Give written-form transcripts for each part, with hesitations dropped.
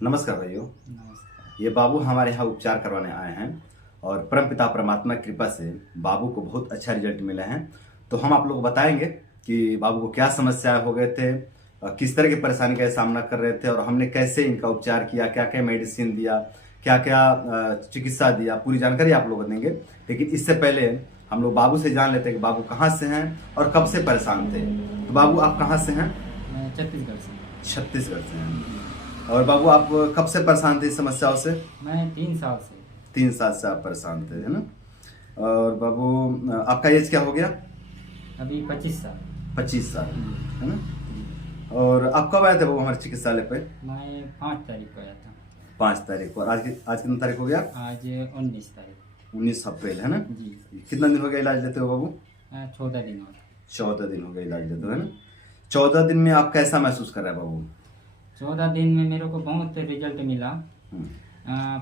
नमस्कार भाइयों। नमस्कार। ये बाबू हमारे यहाँ उपचार करवाने आए हैं और परमपिता परमात्मा की कृपा से बाबू को बहुत अच्छा रिजल्ट मिले हैं। तो हम आप लोग को बताएंगे कि बाबू को क्या समस्याएं हो गए थे, किस तरह की परेशानी का सामना कर रहे थे और हमने कैसे इनका उपचार किया, क्या क्या मेडिसिन दिया, क्या क्या चिकित्सा दिया, पूरी जानकारी आप लोग को देंगे। लेकिन इससे पहले हम लोग बाबू से जान लेते हैं कि बाबू कहाँ से हैं और कब से परेशान थे। तो बाबू आप कहाँ से हैं? मैं छत्तीसगढ़ से। छत्तीसगढ़ से हैं। और बाबू आप कब से परेशान थे इस समस्याओं से? मैं 3 साल से। 3 साल से आप परेशान थे, है ना? और बाबू आपका एज क्या हो गया? अभी 25 साल। 25 साल, है ना? और आप कब आए थे बाबू हमारे चिकित्सालय पे? मैं 5 तारीख को आया था। 5 तारीख को। और आज कितना तारीख हो गया? आज 19 तारीख। 19 अप्रैल, है ना? जी। कितना दिन हो गया इलाज लेते हो बाबू? 14 दिन और। 14 दिन हो गए इलाज लेते हो, है ना? 14 दिन में आप कैसा महसूस कर रहे हैं बाबू? 14 दिन में मेरे को बहुत रिजल्ट मिला। हम्म,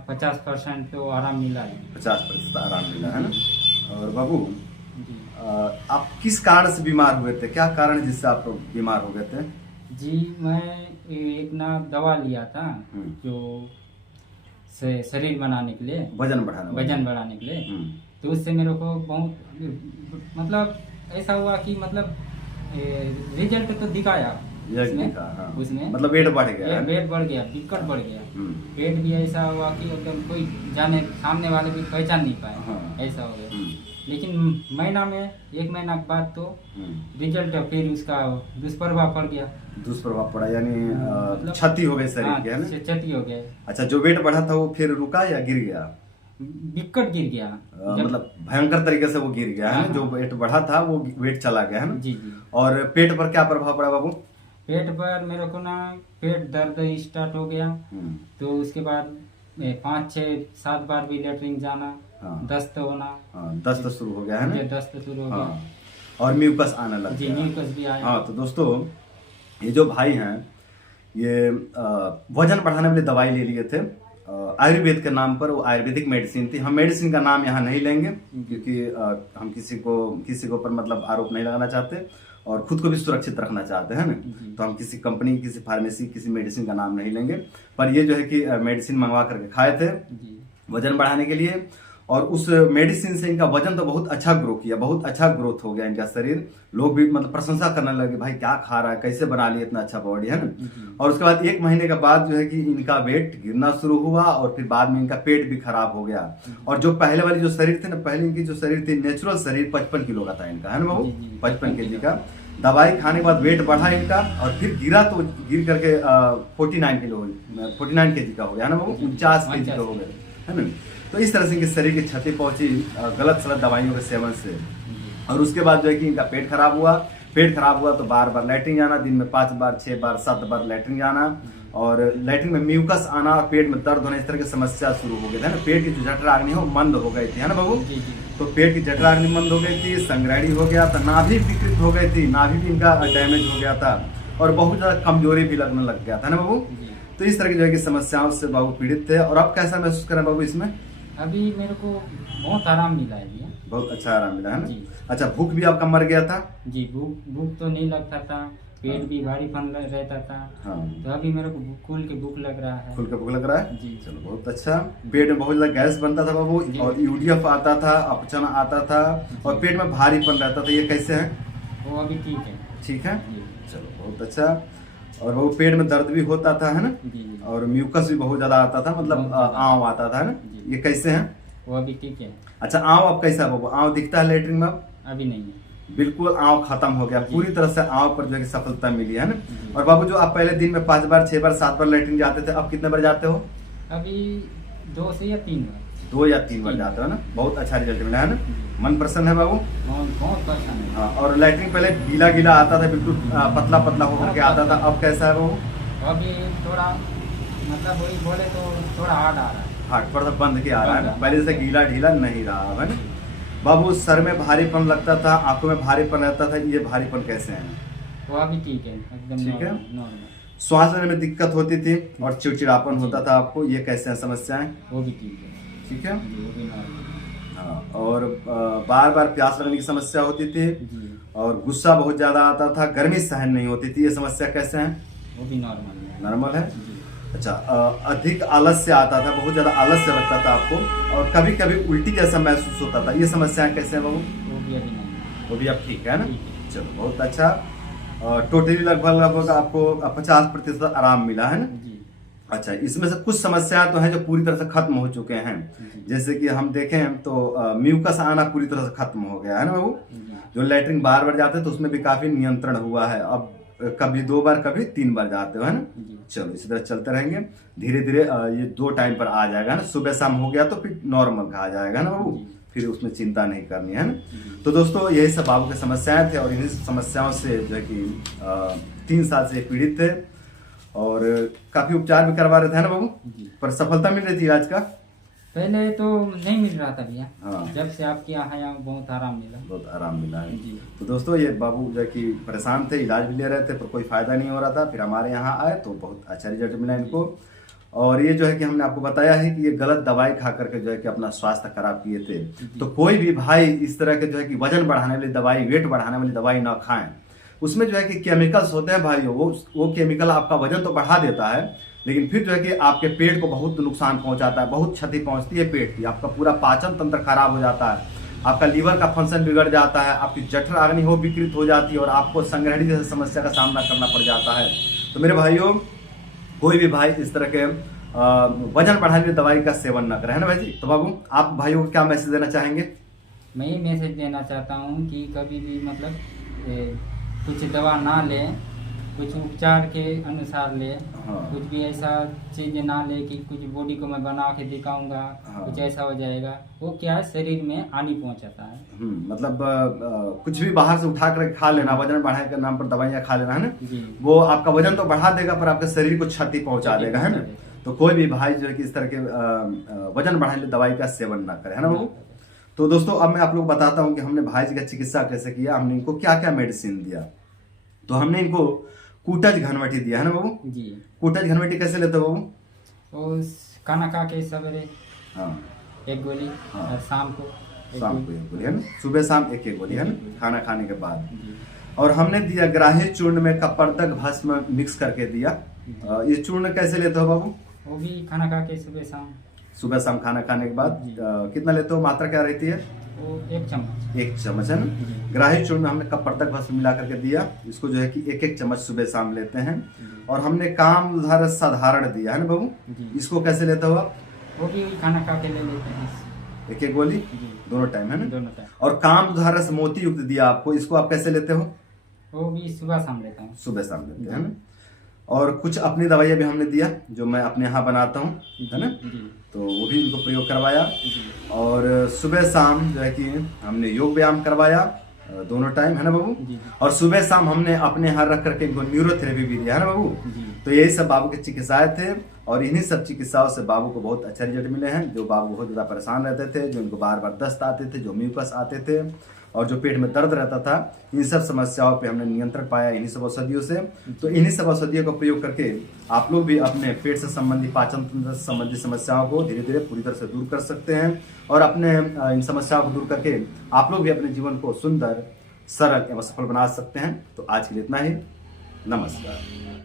50% तो आराम मिला है। 50% आराम मिला, है ना? और बाबू जी। आप किस कारण से बीमार हुए थे? क्या कारण है जिससे आप बीमार हो गए थे? जी, मैं एक ना दवा लिया था जो शरीर बनाने के लिए, वजन बढ़ाने वाला। वजन बढ़ाने के लिए। तो उससे मेरे को बहुत मतलब ऐसा हुआ कि मतलब रिजल्ट तो दिखाया उसमें। हाँ। उसमें मतलब वेट बढ़ गया, वेट बढ़ गया, दिक्कत बढ़ गया। पेट भी ऐसा हुआ कि एकदम कोई जाने सामने वाले भी पहचान नहीं पाए। हाँ। ऐसा हो गया। लेकिन महीना में 1 महीना के बाद तो रिजल्ट फिर उसका दुष्प्रभाव पड़ गया। दुष्प्रभाव पड़ा यानी मतलब क्षति हो गई शरीर की, है ना? क्षति हो गया। अच्छा, जो वेट बढ़ा था वो फिर रुका या गिर गया? विकट गिर गया। मतलब भयंकर तरीके से वो गिर गया, है ना? हाँ। जो वेट बढ़ा था वो वेट चला गया, है ना? जी जी। और पेट पर क्या प्रभाव पड़ा बाबू? पेट पर मेरे को ना पेट दर्द स्टार्ट हो गया। तो उसके बाद 5, 6, 7 बार भी लेटरिन जाना। हाँ। दस्त होना। हाँ, दस्त शुरू हो गया, है ना? दस्त शुरू हो गया। हाँ। और म्यूकस आने लग जी, गया। म्यूकस भी आया। हाँ, तो दोस्तों ये जो भाई हैं ये वजन बढ़ाने वाली दवाई ले लिए थे आयुर्वेद के नाम पर। वो आयुर्वेदिक मेडिसिन थी। हम मेडिसिन का नाम यहाँ नहीं लेंगे क्योंकि हम किसी के ऊपर मतलब आरोप नहीं लगाना चाहते और खुद को भी सुरक्षित रखना चाहते हैं ना। तो हम किसी कंपनी, किसी फार्मेसी, किसी मेडिसिन का नाम नहीं लेंगे। पर ये जो है कि मेडिसिन मंगवा करके खाए थे वजन बढ़ाने के लिए और उस मेडिसिन से इनका वजन तो बहुत अच्छा ग्रो किया, बहुत अच्छा ग्रोथ हो गया इनका शरीर। लोग भी मतलब प्रशंसा करने लगे, भाई क्या खा रहा है, कैसे बना लिया इतना अच्छा बॉडी, है ना? और उसके बाद 1 महीने के बाद जो है कि इनका वेट गिरना शुरू हुआ और फिर बाद में इनका पेट भी खराब हो गया। और जो पहले वाली जो शरीर थी ना, पहले इनकी जो शरीर थी नेचुरल शरीर 55 किलो का था इनका, है ना बाबू? 55 kg का। दवाई खाने के बाद वेट बढ़ा इनका और फिर गिरा तो गिर करके 49 kg का हो गया, है ना बाबू? 49 kg का हो गया, है ना? तो इस तरह से इनके शरीर की क्षति पहुंची गलत सलत दवाइयों के सेवन से। और उसके बाद जो है कि इनका पेट खराब हुआ। पेट खराब हुआ तो बार बार लैट्रिन जाना, दिन में 5 बार, 6 बार, 7 बार लैट्रिन जाना और लैट्रिन में म्यूकस आना और पेट में दर्द होना, इस तरह की समस्या शुरू हो गई थी ना। पेट की जो जठराग्नि हो मंद हो गई थी, है ना बाबू? तो पेट की जठराग्नि मंद हो गई थी, संग्रहणी हो गया था, नाभि विकृत हो गई थी, नाभि भी इनका डैमेज हो गया था और बहुत ज्यादा कमजोरी भी लगने लग गया था ना बाबू? तो इस तरह की जो है कि समस्याओं से बाबू पीड़ित थे। और अब कैसा महसूस करें बाबू इसमें? अभी मेरे को बहुत आराम मिला है भैया। बहुत अच्छा आराम मिला, है ना? जी। अच्छा, भूख भी आपका मर गया था? जी, भूख तो नहीं लगता था। पेट भी भारीपन रहता था। हाँ। तो अभी मेरे को खुल के भूख लग रहा है। खुल के भूख लग रहा है? जी। चलो बहुत अच्छा। पेट में बहुत ज्यादा गैस बनता था बाबू और यूडीएफ आता था, अपचन आता था और पेट में भारीपन रहता था। ये कैसे है? वो अभी ठीक है। ठीक है, चलो बहुत अच्छा। और वो पेट में दर्द भी होता था, है ना? जी। और म्यूकस भी बहुत ज्यादा आता था, मतलब आंव आता था, है ना? ये कैसे है? वो अभी ठीक है। अच्छा, आंव अब कैसा है बाबू? आंव दिखता है लेटरिन में? अभी नहीं है। बिल्कुल आंव खत्म हो गया, पूरी तरह से आंव पर जो है कि सफलता मिली, है ना? और बाबू जो आप पहले दिन में 5 बार, 6 बार, 7 बार लेटरिन जाते थे, अब कितने बार जाते हो? अभी 2 से या 3 बार। 2 या 3 बार जाते हो ना? बहुत अच्छा रिजल्ट मिला, है ना? मन प्रसन्न है बाबू? बहुत परेशान है। हाँ। और लेटरिन पहले गीला गीला आता था, बिल्कुल पतला पतला होकर के आता था, अब कैसा है बाबू? अभी थोड़ा मतलब वही बोले तो थोड़ा हार्ड आ रहा है। हार्ट पर तो बंद के आ रहा है, पहले से गीला ढीला नहीं रहा, है ना? बाबू सर में भारीपन लगता था, आंखों में भारीपन रहता था, ये भारीपन कैसे है? वो अभी ठीक है, एकदम ठीक है। नॉर्मल। श्वास लेने में दिक्कत होती थी और चिड़चिड़ापन होता था आपको, ये कैसे हैं समस्याएं? वो भी ठीक है। ठीक है। वो भी नॉर्मल। हाँ। और बार बार प्यास लगने की समस्या होती थी और गुस्सा बहुत ज्यादा आता था, गर्मी सहन नहीं होती थी, ये समस्या कैसे है? वो भी नॉर्मल है। नॉर्मल है। अच्छा, अधिक आलस्य आता था, बहुत ज्यादा आलस्य लगता था आपको, और कभी कभी उल्टी जैसा महसूस होता था, ये समस्याएं कैसे हैं बाबू? वो भी अभी नहीं। वो भी अब ठीक है ना? ठीक है। चलो बहुत अच्छा। टोटली लगभग लगभग आपको 50% आराम मिला है ना? जी अच्छा, इसमें से कुछ समस्याएं तो हैं जो पूरी तरह से खत्म हो चुके हैं। जी। जैसे कि हम देखें तो म्यूकस आना पूरी तरह से खत्म हो गया है ना बाबू? जी जो लैट्रिन बार बार जाते तो उसमें भी काफी नियंत्रण हुआ है, अब कभी 2 बार कभी 3 बार जाते हो है ना? जी। चलो इसी तरह चलते रहेंगे, धीरे धीरे ये 2 टाइम पर आ जाएगा ना, सुबह शाम हो गया तो फिर नॉर्मल कहा जाएगा ना बाबू? जी। फिर उसमें चिंता नहीं करनी है ना? जी। तो दोस्तों यही सब बाबू की समस्याएं थे, और इन्हीं समस्याओं से जो है कि 3 साल से पीड़ित थे, और काफी उपचार भी करवा रहे थे ना बाबू? जी। पर सफलता मिल रही थी इलाज का? पहले तो नहीं मिल रहा था भैया। हाँ। जब से आपके यहाँ आया बहुत आराम मिला। बहुत आराम मिला है। जी। तो दोस्तों ये बाबू जो है कि परेशान थे, इलाज भी ले रहे थे पर कोई फायदा नहीं हो रहा था, फिर हमारे यहाँ आए तो बहुत अच्छा रिजल्ट मिला इनको। और ये जो है कि हमने आपको बताया है कि ये गलत दवाई खा करके जो है कि अपना स्वास्थ्य खराब किए थे। तो कोई भी भाई इस तरह के जो है कि वजन बढ़ाने वाली दवाई, वेट बढ़ाने वाली दवाई ना खाएं। उसमें जो है कि केमिकल्स होते हैं भाइयों, वो केमिकल आपका वजन तो बढ़ा देता है, लेकिन फिर जो है कि आपके पेट को बहुत नुकसान पहुंचाता है, बहुत क्षति पहुंचती है पेट की, आपका पूरा पाचन तंत्र खराब हो जाता है, आपका लीवर का फंक्शन बिगड़ जाता है, आपकी जठर अग्नि हो विकृत हो जाती है, और आपको संग्रहणी जैसी समस्या का सामना करना पड़ जाता है। तो मेरे भाइयों, कोई भी भाई इस तरह के वजन बढ़ाने की दवाई का सेवन न करें, है ना भाई जी? तो बाबू आप भाइयों को क्या मैसेज देना चाहेंगे? मैं ये मैसेज देना चाहता हूँ कि कभी भी मतलब कुछ दवा ना लें, कुछ उपचार के अनुसार ले। हाँ। कुछ भी ऐसा चीज ना ले कि कुछ बॉडी को मैं बना के दिखाऊंगा। हाँ। कुछ ऐसा हो जाएगा, वो क्या है, शरीर में हानि पहुंचाता है। मतलब कुछ भी बाहर से उठा कर खा लेना, वजन बढ़ाने के नाम पर दवाइयाँ खा लेना, है ना? जी। वो आपका वजन तो बढ़ा देगा पर आपके शरीर को क्षति पहुंचा देगा, है ना? तो कोई भी भाई जो है कि इस तरह के वजन बढ़ाने वाली दवाई का सेवन ना करे, है ना बाबू? तो दोस्तों अब मैं आप लोग बताता हूँ कि हमने भाई जी का चिकित्सा कैसे किया, हमने इनको क्या क्या मेडिसिन दिया। तो हमने इनको कूटज घनवटी दिया, है ना बाबू? जी। कूटज घनवटी कैसे लेते हो बाबू? और खाना खा के सवेरे हाँ, 1 गोली। हाँ। और शाम को शाम को 1 गोली, है ना? सुबह शाम एक एक गोली, है ना? खाना खाने के बाद। जी। और हमने दिया ग्राही चूर्ण में कपर्दक भस्म मिक्स करके दिया। ये चूर्ण कैसे लेते हो बाबू? वो भी खाना खा के सुबह शाम। सुबह शाम खाना खाने के बाद जी। कितना लेते हो? मात्रा क्या रहती है? वो 1 चम्मच। 1 चम्मच, है ना? जी। ग्राही चूर्ण में हमने कपर्दक भस्म मिला करके दिया, इसको जो है कि 1 चम्मच सुबह शाम लेते हैं। और हमने कामधार साधारण दिया, है ना बाबू? जी। इसको कैसे लेते हो आप? वो भी खाना खा के ले लेते हैं। 1 गोली जी। दोनों टाइम, है ना? दोनों टाइम। और कामधारस मोती युक्त दिया आपको, इसको आप कैसे लेते हो? वो भी सुबह शाम लेता हूँ। सुबह शाम लेते हैं, है ना? और कुछ अपनी दवाइयाँ भी हमने दिया जो मैं अपने यहाँ बनाता हूँ, है ना? जी। तो वो भी इनको प्रयोग करवाया। जी। और सुबह शाम जो है कि हमने योग व्यायाम करवाया दोनों टाइम, है ना बाबू? जी। और सुबह शाम हमने अपने यहाँ रख करके इनको न्यूरोथेरेपी भी दिया, है ना बाबू? जी। तो यही सब बाबू के चिकित्साएं थे, और इन्हीं सब चिकित्साओं से बाबू को बहुत अच्छा रिजल्ट मिले हैं। जो बाबू बहुत ज़्यादा परेशान रहते थे, जो इनको बार बार दस्त आते थे, जो म्यूकस आते थे, और जो पेट में दर्द रहता था, इन सब समस्याओं पे हमने नियंत्रण पाया इन्हीं सब औषधियों से। तो इन्हीं सब औषधियों का प्रयोग करके आप लोग भी अपने पेट से संबंधी, पाचन तंत्र से संबंधी समस्याओं को धीरे धीरे पूरी तरह से दूर कर सकते हैं, और अपने इन समस्याओं को दूर करके आप लोग भी अपने जीवन को सुंदर, सरल एवं सफल बना सकते हैं। तो आज के लिए इतना ही। नमस्कार।